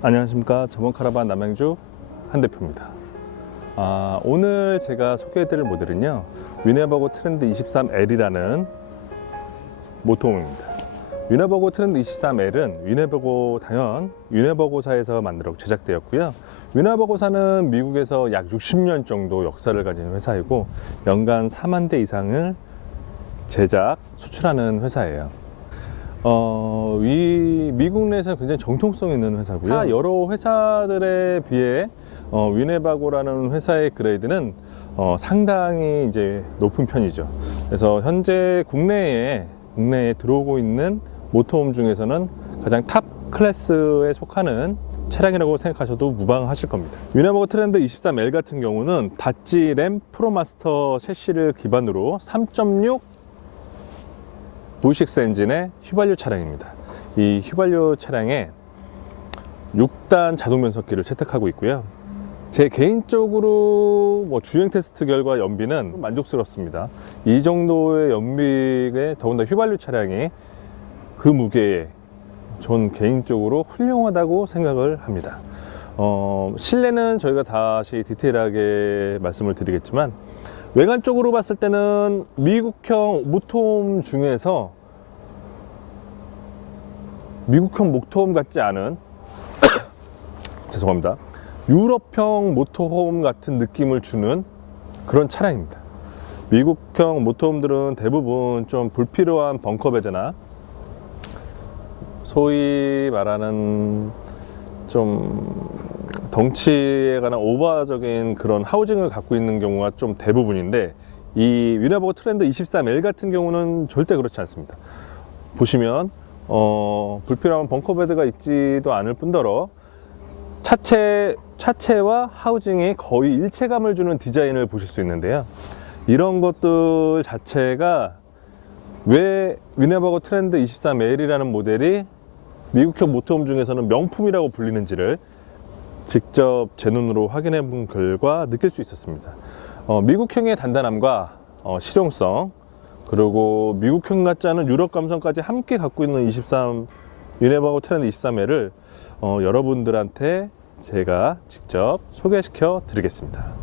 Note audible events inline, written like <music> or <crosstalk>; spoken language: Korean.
안녕하십니까. 저번 카라반 남양주 한 대표입니다. 아, 오늘 제가 소개해드릴 모델은요 위네버고 트렌드 23L이라는 모토홈입니다. 위네버고 트렌드 23L은 위네버고 당연 위네버고사에서 만들어 제작되었고요. 위네버고사는 미국에서 약 60년 정도 역사를 가진 회사이고 연간 4만 대 이상을 제작, 수출하는 회사예요 어, 이 미국 내에서 굉장히 정통성 있는 회사고요. 타 여러 회사들에 비해 어, 위네바고라는 회사의 그레이드는 어, 상당히 이제 높은 편이죠. 그래서 현재 국내에 국내에 들어오고 있는 모터홈 중에서는 가장 탑 클래스에 속하는 차량이라고 생각하셔도 무방하실 겁니다. 위네버거 트렌드 23L 같은 경우는 다찌 램 프로마스터 셰시를 기반으로 3.6 V6 엔진의 휘발유 차량입니다. 이 휘발유 차량에 6단 자동 변속기를 채택하고 있고요. 제 개인적으로 뭐 주행 테스트 결과 연비는 만족스럽습니다. 이 정도의 연비에 더군다나 휘발유 차량이 그 무게에 전 개인적으로 훌륭하다고 생각을 합니다. 어, 실내는 저희가 다시 디테일하게 말씀을 드리겠지만 외관 쪽으로 봤을 때는 미국형 모톰 중에서 미국형 모톰 같지 않은 <coughs> 죄송합니다. 유럽형 모토홈 같은 느낌을 주는 그런 차량입니다. 미국형 모토홈들은 대부분 좀 불필요한 벙커 배제나 소위 말하는 좀 덩치에 관한 오버적인 그런 하우징을 갖고 있는 경우가 좀 대부분인데 이 위너버거 트렌드 23L 같은 경우는 절대 그렇지 않습니다. 보시면 어, 불필요한 벙커 베드가 있지도 않을 뿐더러 차체 차체와 하우징이 거의 일체감을 주는 디자인을 보실 수 있는데요. 이런 것들 자체가 왜 위네버거 트렌드 23L이라는 모델이 미국형 모터홈 중에서는 명품이라고 불리는지를 직접 제 눈으로 확인해 본 결과 느낄 수 있었습니다. 어, 미국형의 단단함과 어, 실용성 그리고 미국형 같지 않은 유럽 감성까지 함께 갖고 있는 23 유네버거 트렌드 23L을 어, 여러분들한테 제가 직접 소개시켜 드리겠습니다.